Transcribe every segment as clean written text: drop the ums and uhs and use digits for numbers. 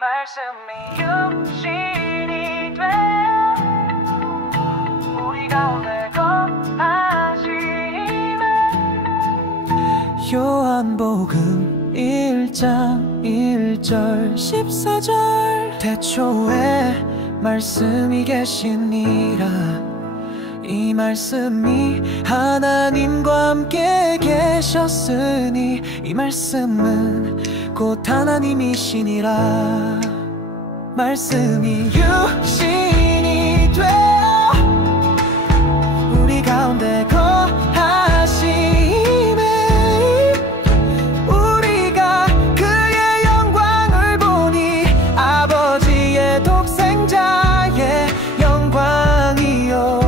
말씀이 육신이 돼 우리 가운데 거하시네. 요한복음 1장 1절 14절 태초에 말씀이 계시니라. 이 말씀이 하나님과 함께 계셨으니 이 말씀은 곧 하나님이시니라. 말씀이 육신이 되어 우리 가운데 거하시네. 우리가 그의 영광을 보니 아버지의 독생자의 영광이요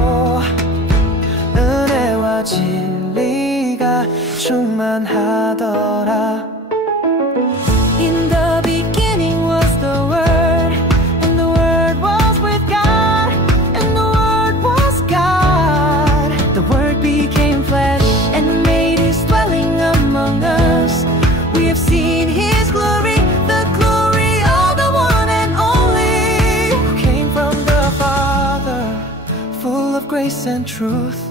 은혜와 진리가 충만하더라. In the beginning was the Word, and the Word was with God, and the Word was God. The Word became flesh and made His dwelling among us. We have seen His glory, the glory of the one and only, who came from the Father, full of grace and truth.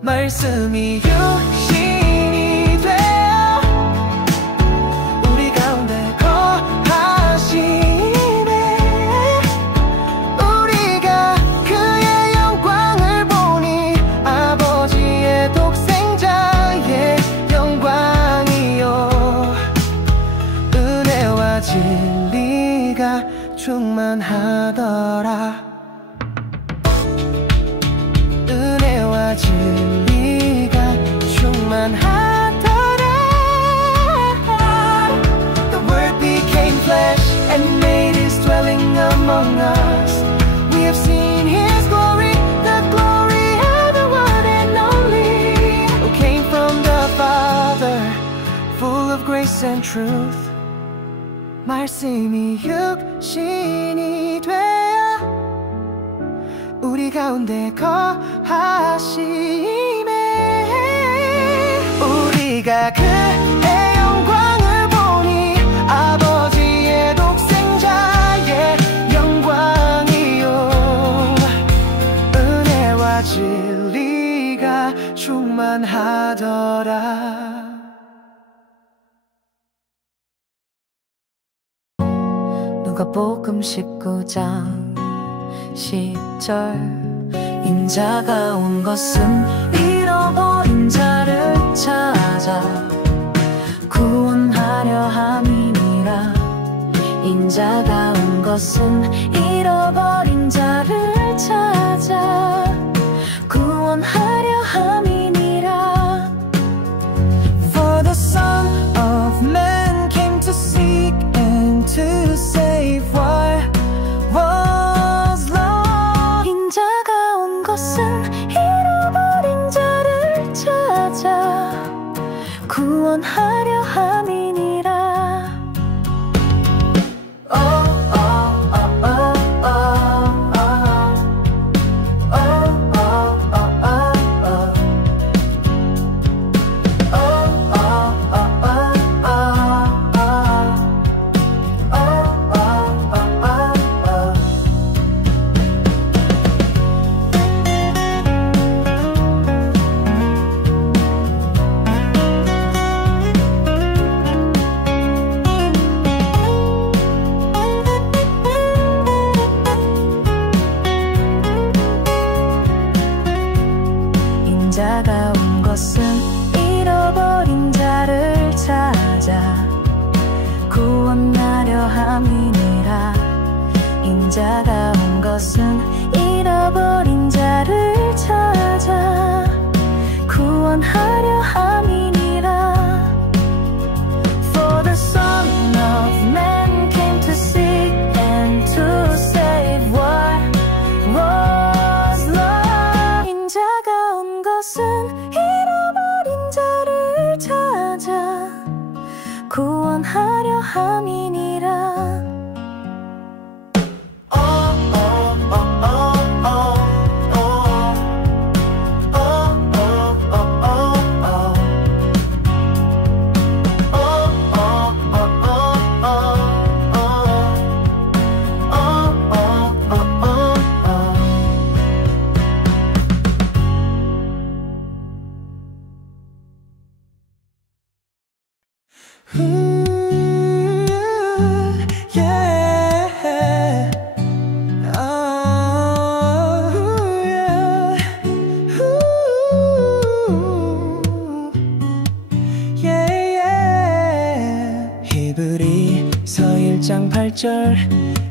말씀이 육신이 되어 우리 가운데 거하시네. 우리가 그의 영광을 보니 아버지의 독생자의 영광이요 은혜와 진리가 충만하더라. 은혜와 진리가 충만하더라. The Word became flesh and made His dwelling among us. We have seen His glory, the glory of the one and only, who came from the Father, full of grace and truth. 말씀이 육신이 되어 우리 가운데 거하시네. 우리가 그의 영광을 보니 아버지의 독생자의 영광이요 은혜와 진리가 충만하더라. 누가복음 19장 10절 인자가 온 것은 잃어버린 자를 찾아 구원하려 함이니라. 인자가 온 것은 잃어버린 자를 찾아 구원하려 함이니라. For the Son of Man came to seek and to save what was lost. 인자가 온 것은 잃어버린 자를 찾아 구원하려 함이니라. 인자가 온 것은 잃어버린 자를 찾아 구원하려 함이니라. 인자가 온 것은 잃어버린 자를 찾아 구원하려 함이니라. For the Son of Man came to seek and to save what was lost. 인자가 온 것은 잃어버린 자를 찾아 구원하려 함이니라. 1장 8절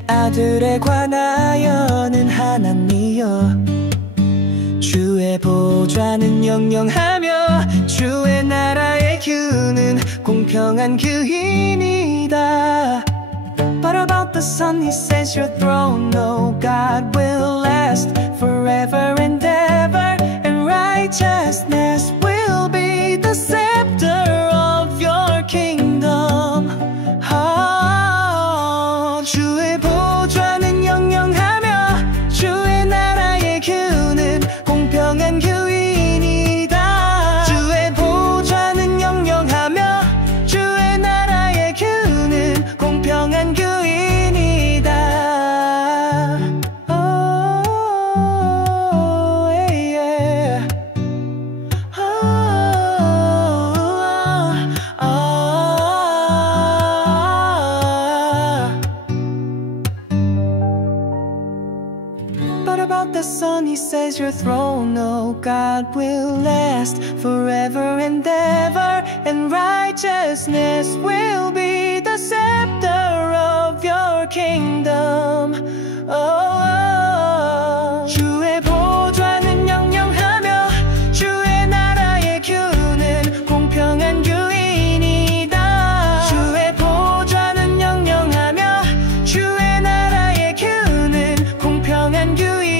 아들에 관하여는 하나니여 주의 보좌는 영영하며 주의 나라의 규는 공평한 규이니이다. But about the Son he says your throne, O God, will last forever and ever, and righteousness will be the scepter of your kingdom. 주의 보좌는 영영하며 주의 나라의 규는 공평한 규이니이다. 주의 보좌는 영영하며 주의 나라의 규는 공평한 규이니이다. But about the Son he says your throne, O God, will last forever and ever, and righteousness will be the scepter of your kingdom. 주의 보좌는 영영하며 주의 나라의 규는 공평한 규이니이다. 주의 보좌는 영영하며 주의 나라의 규는 공평한 규이니이다.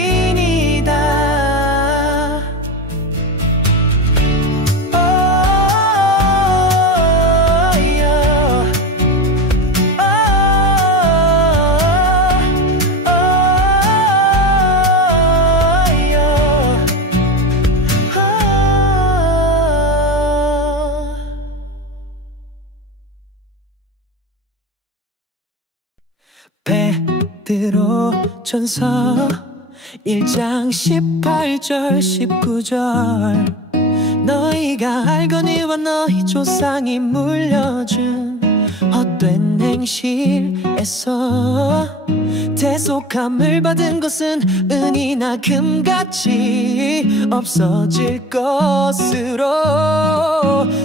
베드로 전서 1장 18절 19절 너희가 알거니와 너희 조상이 물려준 헛된 행실에서 대속함을 받은 것은 은이나 금같이 없어질 것으로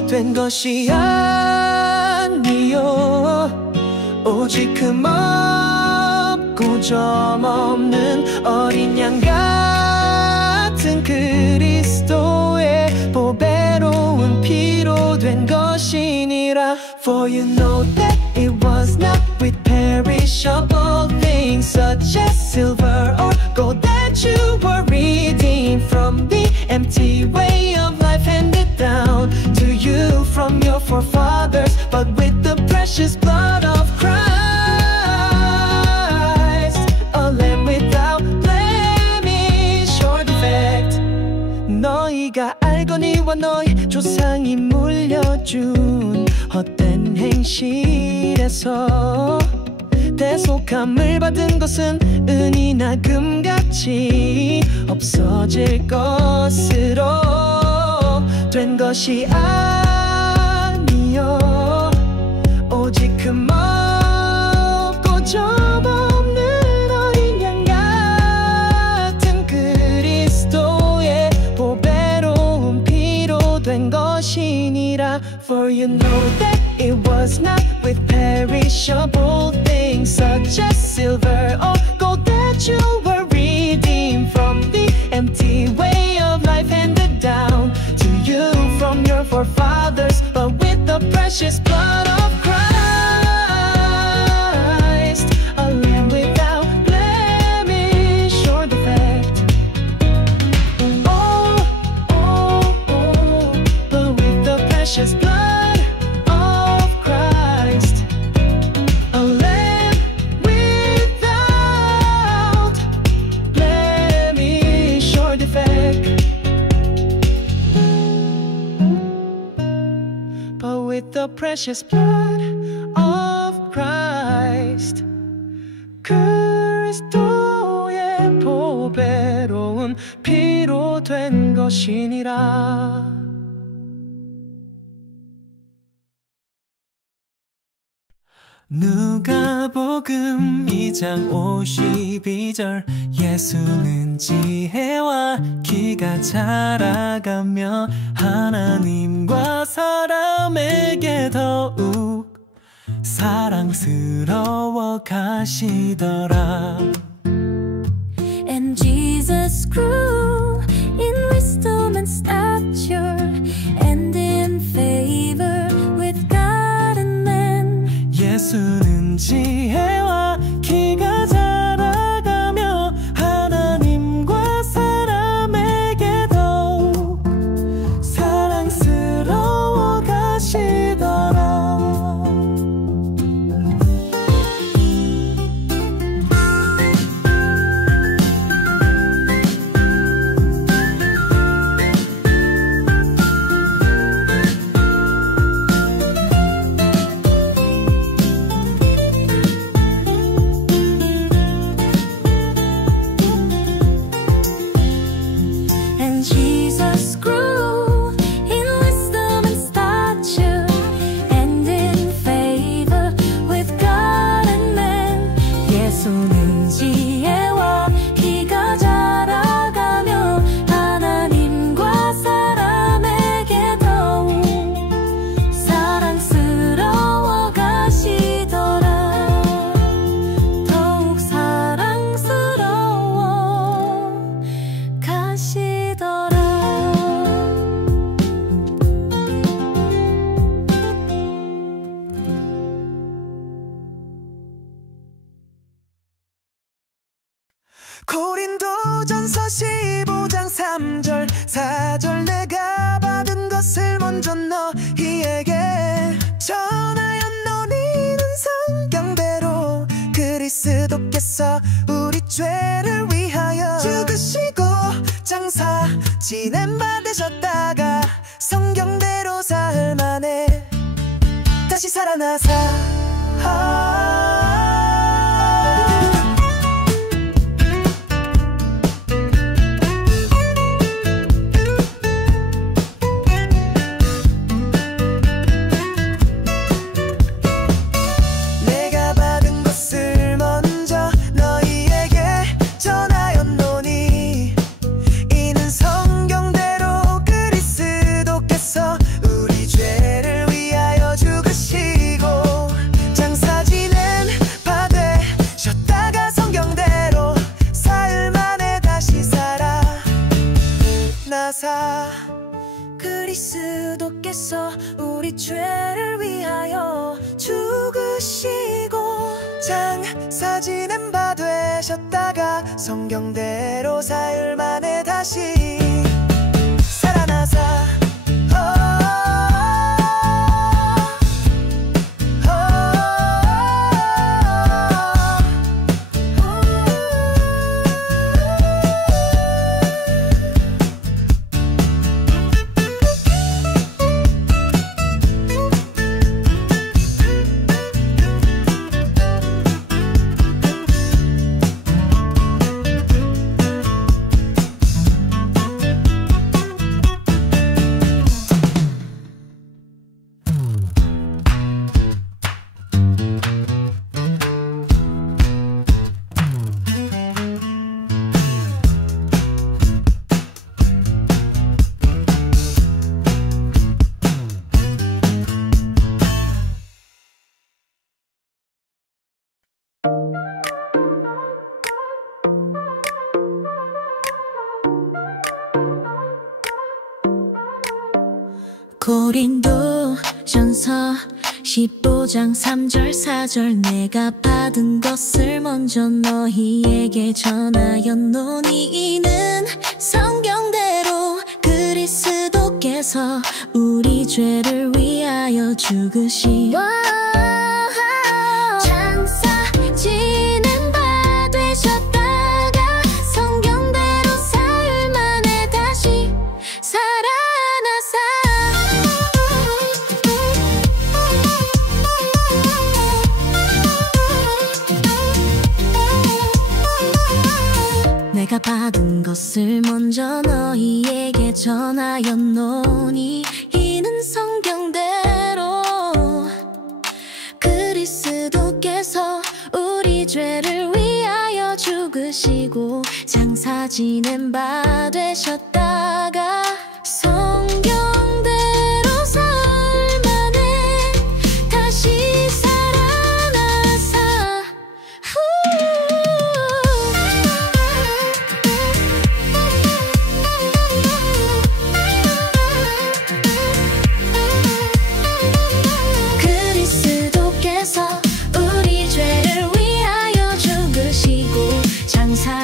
된 것이 아니요 오직 흠없고 점없는 어린 양 같은 그리스도의 보배로운 피로 된 것이니라. For you know that it was not with perishable things such as silver or gold that you were redeemed from the empty way of life handed down to you from your forefathers, but with the precious blood of Christ, a lamb without blemish or defect. 너희가 알거니와 너희 조상이 물려준 헛된 행실에서 대속함을 받은 것은 은이나 금같이 없어질 것으로 된 것이 아니요 오직 흠없고 점없는 어린 양 같은 그리스도의 보배로운 피로 된 것이니라. For you know that it was not with perishable things such as silver or gold that you were redeemed from the empty way of life handed down to you from your forefathers, but with the precious blood of Christ, a lamb without blemish or defect. Oh, oh, oh, but with the precious blood of Christ, a lamb without blemish or defect. But with the precious blood of Christ, 그리스도의 보배로운 피로 된 것이니라. 누가복음 2장 52절 예수는 지혜와 키가 자라가며 하나님과 사람에게 더욱 사랑스러워 가시더라. And Jesus grew in wisdom and stature and in favor with God and man. 예수는 지혜와 키가 자라가며 하나님과 사람에게 더욱 사랑스러워 가시더라. Jesus grew in wisdom and stature and in favor with God and man. 예수는 지혜와 키가 자라가며 하나님과 사람에게 더욱 사랑스러워 가시더라. 더욱 사랑스러워 가시더라. 고린도전서 15장 3절 4절 내가 받은 것을 먼저 너희에게 전하였노니 이는 성경대로 그리스도께서 우리 죄를 위하여 죽으시고 장사 지낸 바 되셨다가 성경대로 사흘 만에 다시 살아나사 내가 받은 것을 먼저 너희에게 전하였노니 이는 성경대로 그리스도께서 우리 죄를 위하여 죽으시고 장사 지낸 바 되셨다가 성경대로 사흘 만에 다시 살아나사 그리스도께서 우리 죄를 위하여 죽으시고 장사 지낸 바 되셨다가 성경대로 사흘 만에 다시 살아나사 고린도전서 15장 3절 4절 내가 받은 것을 먼저 너희에게 전하였노니 이는 성경대로 그리스도께서 우리 죄를 위하여 죽으시고 장사 지낸 바 되셨다가 성경대로 사흘 만에 다시 살아나사 내가 받은 것을 먼저 너희에게 전하였노니 이는 성경대로 그리스도께서 우리 죄를 위하여 죽으시고 장사 지낸 바 되셨다가 성경대로 사흘 만에 다시 살아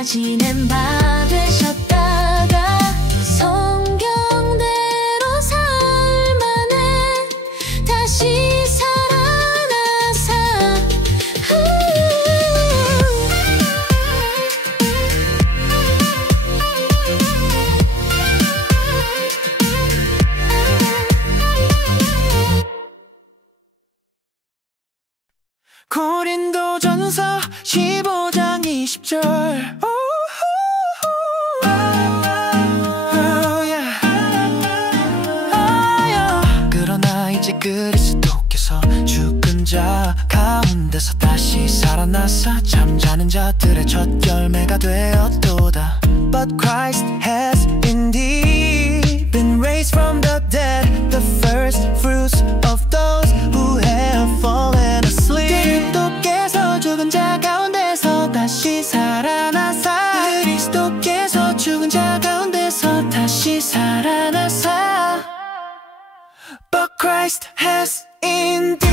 지낸 바 되셨다가 성경대로 삶안에 다시 살아나사 고린도전서 15장 20절 그러나 이제 그리스도께서 죽은 자 가운데서 다시 살아나사 잠자는 자들의 첫 열매가 되었도다. But Christ has indeed been raised from the dead, the first fruits of those who have fallen asleep. 그리스도께서 죽은 자 가운데서 다시 살아나사 그리스도께서 죽은 자 가운데서 다시 살아나사 But Christ has indeed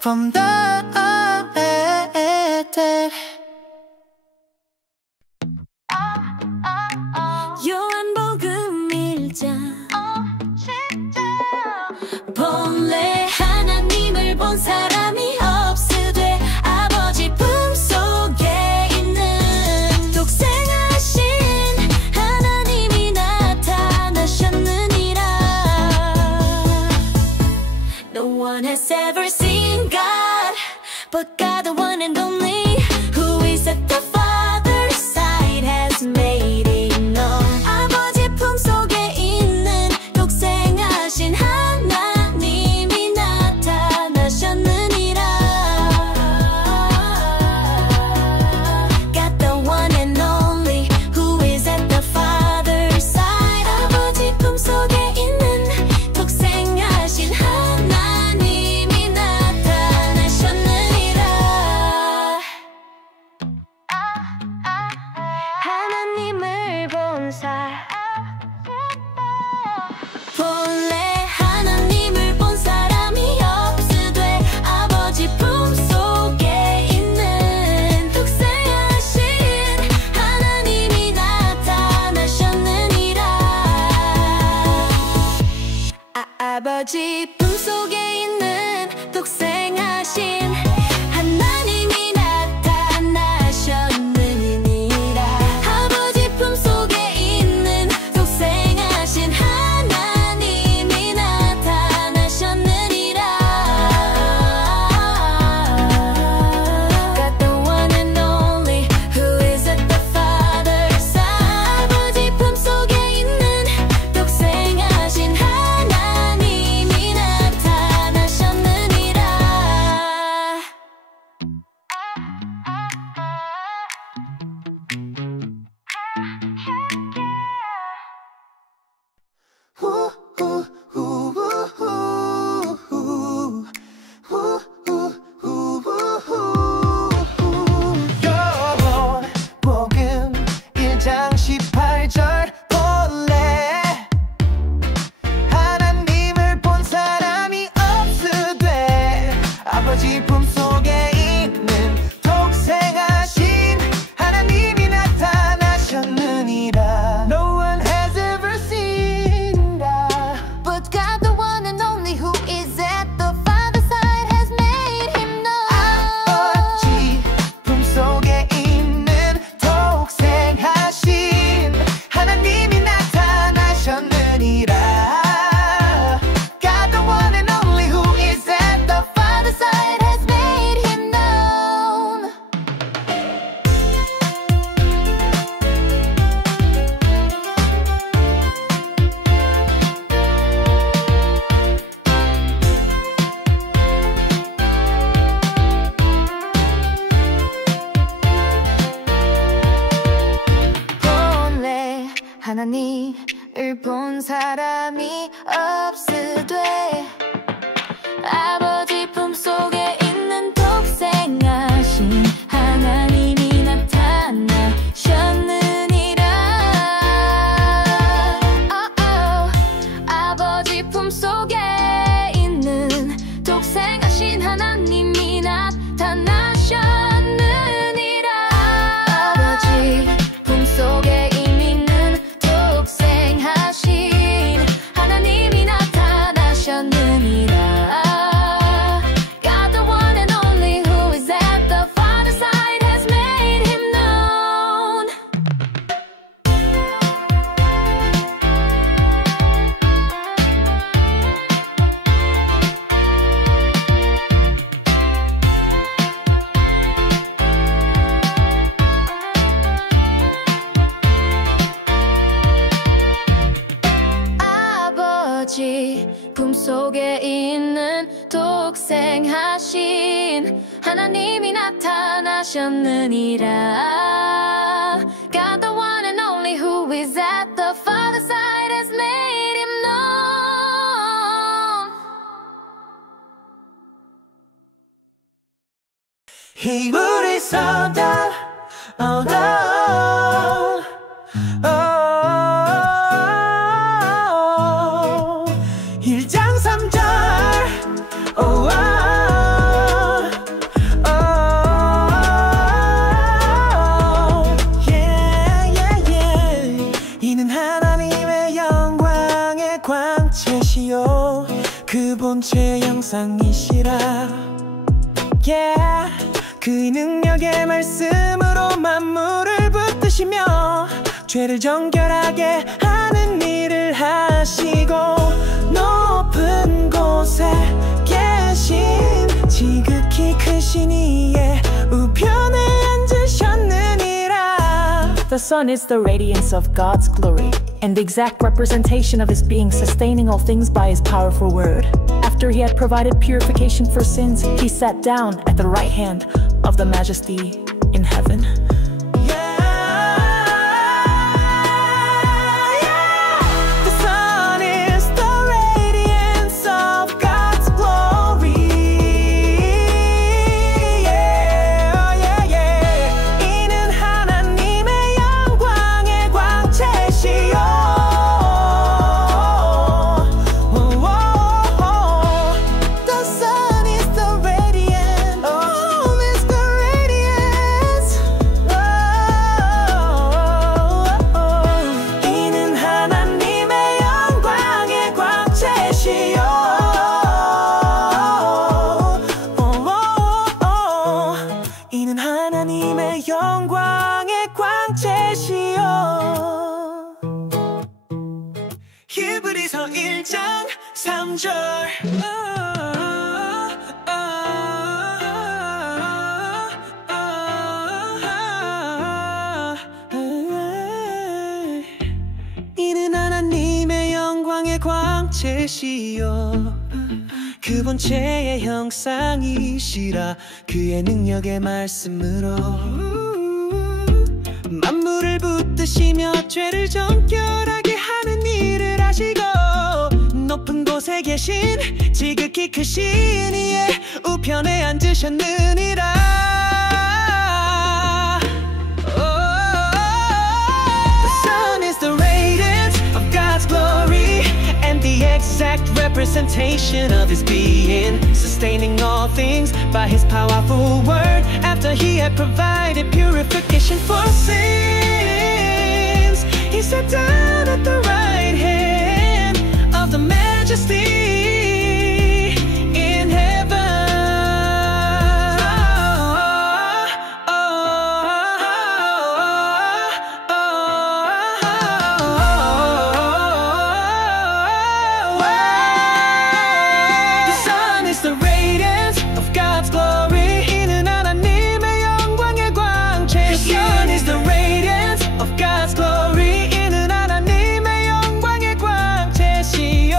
from the dead. 요한복음 1장 본래 하나님을 본 사람이 없으되 아버지 품속에 있는 독생하신 하나님이 나타나셨느니라. No one has ever seen God, but God, the one and only, who is at the Father's side, has made it known. 아버지 품속에 있는 독생하신 하나님이 나타나셨느니라. God, the one and only, who is at the Father's side. 아버지 품속에 있는 독생하신 하나님이 나타나셨느니라. 아버지 품속에 있는 독생하신 하나님이 나타나셨느니라. 아버지 품속에 있는 독생하신 하나님이 나타나셨느니라. 아버지 품속에 있는 독생하신 하나님이 나타나셨느니라. God the one and only who is at the Father's side has made him known. 아버지 품속에 있는 독생하신 하나님이 나타나셨느니라. God the one and only who is at the Father's side has made him known. 희물이 쏟아 일장 3절 이는 하나님의 영광의 광채시요 그 본체의 형상이시라. 그 능력의 말씀으로 만물을 붙드시며 죄를 정결하게 하는 일을 하시고 높은 곳에 계신 지극히 크신 이의 우편에 앉으셨느니라. The sun is the radiance of God's glory, and the exact representation of his being, sustaining all things by his powerful word. After he had provided purification for sins, he sat down at the right hand of the Majesty in heaven. The sun is the radiance of God's glory. 이는 하나님의 영광의 광채시요. The sun is the radiance. Oh, it's the radiance. 이는 하나님의 영광의 광채시요. 이는 하나님의 영광의 광채시요. 히브리서 1장 3절 이는 하나님의 영광의 광채시요 그 본체의 형상이시라. 그의 능력의 말씀으로 만물을 붙드시며 죄를 정결하게 하는 일을 하시고 높은 곳에 계신 지극히 크신 이의 우편에 앉으셨느니라. The sun is the radiance of God's glory and the exact representation of his being, sustaining all things by his powerful word. After he had provided purification for sins, he sat down at the right hand of the Majesty in heaven. The sun is the radiance of God's glory. 이는 하나님의 영광의 광채. The sun is the radiance of God's glory. 이는 하나님의 영광의 광채시요.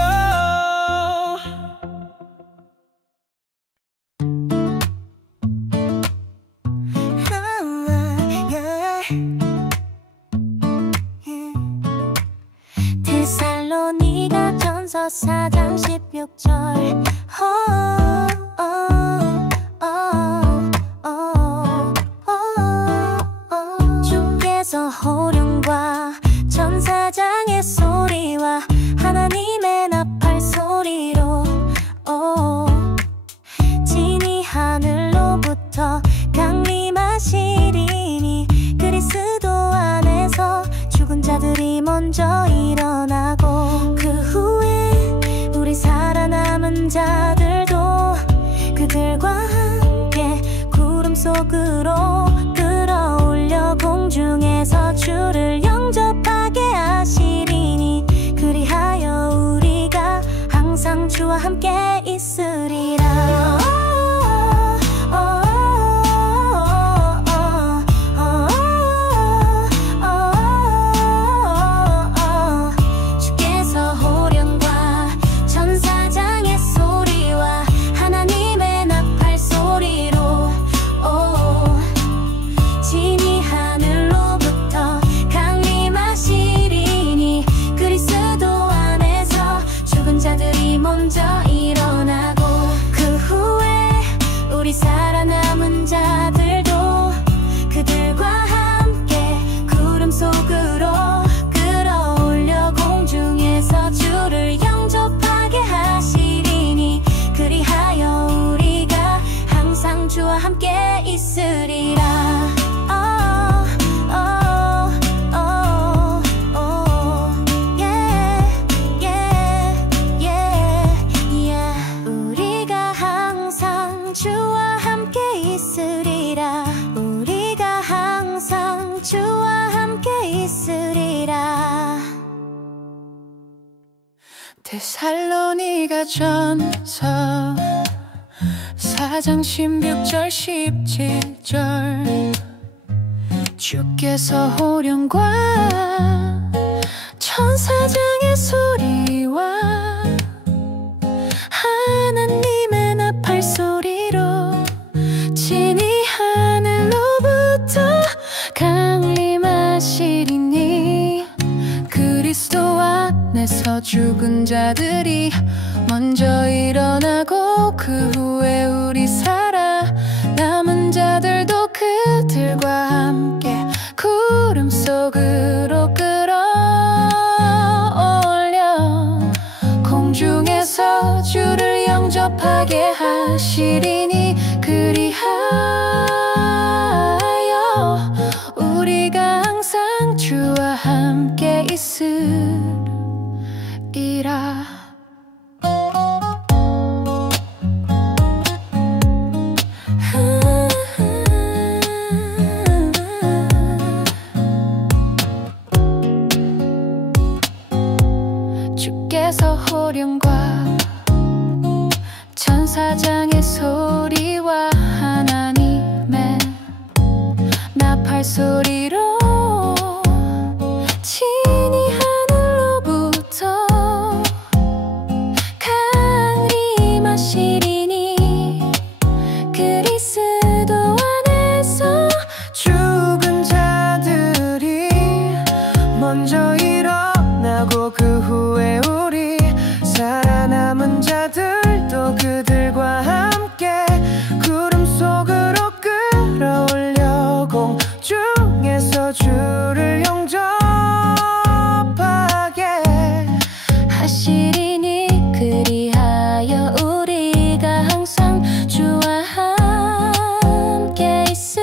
데살로니가 전서 4장 16절 그들과 함께 구름 속으로 끌어올려 공중에서 주를 영접하게 하시리니 그리하여 우리가 항상 주와 함께 있으리라. 주께서 호령과 천사장의 소리와 하나님의 나팔 소리로 진이 하늘로부터 강림하시리니 그리스도 안에서 죽은 자들이 먼저 일어나고 그 후에 우리 살아남은 자들도 그들과 함께 구름 속으로 끌어올려 공중에서 주를 영접하게 하시리니 그리하여 우리가 항상 주와 함께 있으리라. 우리가 항상 주와 함께 있으리라. 우리가 항상 주와 함께 있으리라. 데살로니가 전서 4장 16절 17절 주께서 호령과 천사장의 소리와 하나님의 나팔 소리로 진이 하늘로부터 강림하시리니 그리스도 안에서 죽은 자들이 먼저 일어나고 그 후에 우리 살아남은 자들도 그들과 함께 구름 속으로 끌어올려 공중에서 주를 영접하게 하시리니 그리하여 우리가 항상 주와 함께 있으리라. 주께서 호령과 천사장의 소리와 하나님의 나팔 소리로 진이 하늘로부터 강림하시리니 그리스도 안에서 죽은 자들이 먼저 일어나고 그 후에 우리 살아남은 자들도 그들과 함께 구름 속으로 끌어올려 공중에서 주를 영접하게 하시리니 그리하여 우리가 항상 주와 함께 있으리라.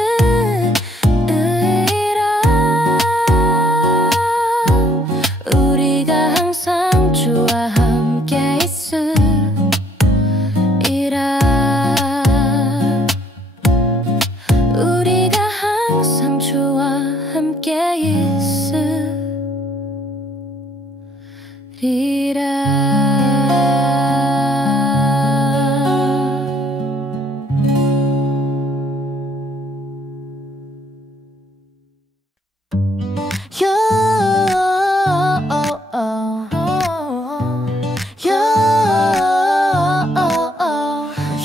우리가 항상 주와 함께 있으리라. 우리가 항상 주와 함께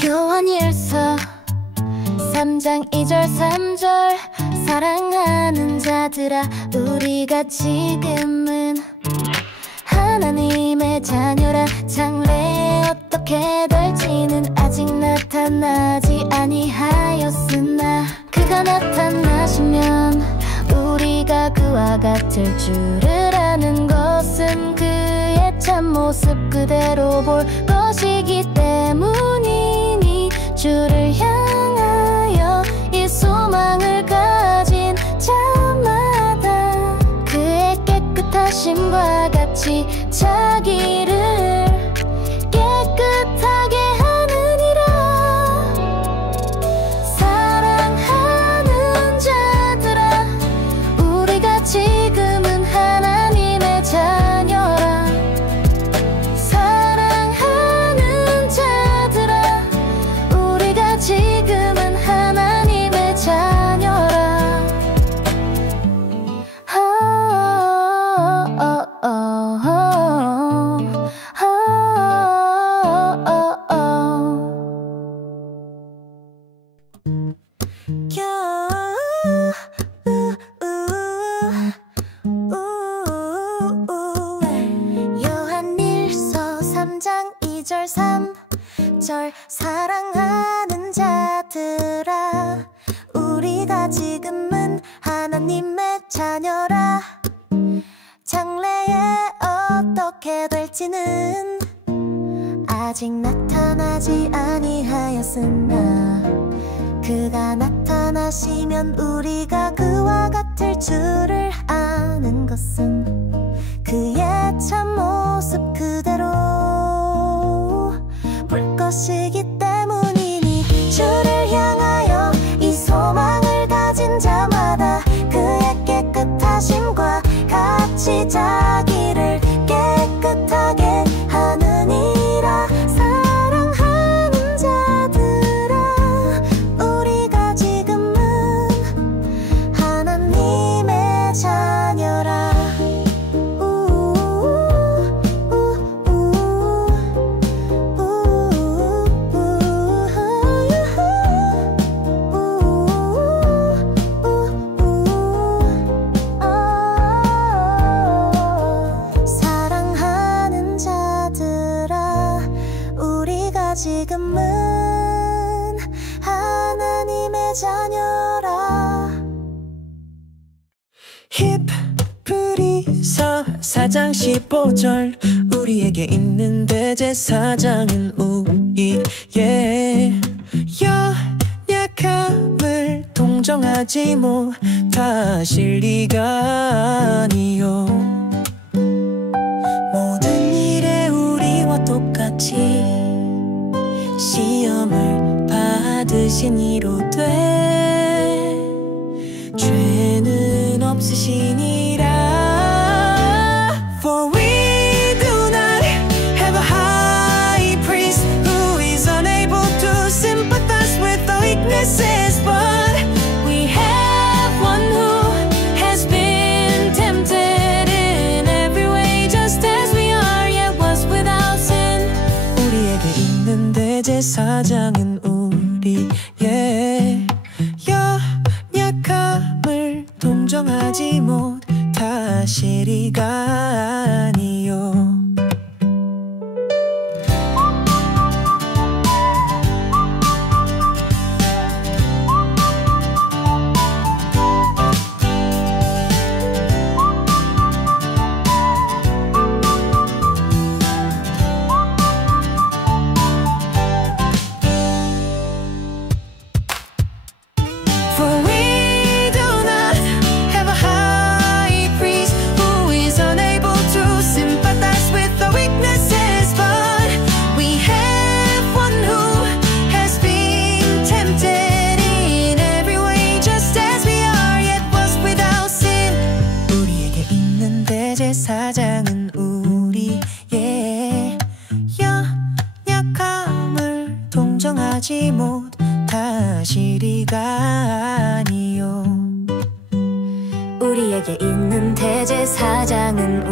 요한일서 3장 2절 3절 사랑하는 자들아 우리가 지금은 하나님의 자녀라. 장래 어떻게 될지는 아직 나타나지 아니하였으나 그가 나타나시면 우리가 그와 같을 줄을 아는 것은 그의 참모습 그대로 볼 것이기 때문이니 주를 향하여 이 소망을 가진 자마다 그의 깨끗하심과 같이 자기를 깨끗하게 하느니라. 15절 사랑하는 자들아 우리가 지금은 하나님의 자녀라 장래에 어떻게 될지는 아직 나타나지 아니하였으나 그가 나타나시면 우리가 그와 같을 줄을 아는 것은 그의 참 모습 그대로 볼 것이기 때문이니 주를 향하여 이 소망을 가진 자마다 그의 깨끗하심과 같이 자기를 깨끗하게 하느니라 사랑하는 자들아 우리가 지금은 하나님의 자녀라 사랑하는 자들아 우리가 지금은 하나님의 자녀라 히브리서 4장 15절 우리에게 있는 대제사장은 우리의 연약함을 동정하지 못하실 리가 아니요 모든 일에 우리와 똑같이 시험을 받으신 이로돼 죄는 없으시니라 For we do not have a high priest who is unable to sympathize with our weaknesses But we have one who has been tempted in every way just as we are yet was without sin 우리에게 있는 대제사장은 우리의 연약함을 동정하지 못하시리가 아니요 For we do not have a high priest who is unable to sympathize with our weaknesses But we have one who has been tempted in every way just as we are yet was without sin 우리에게 있는 대제사장은 우리의 연약함을 동정하지 못하시리가 아니요 우리에게 있는 대제사장은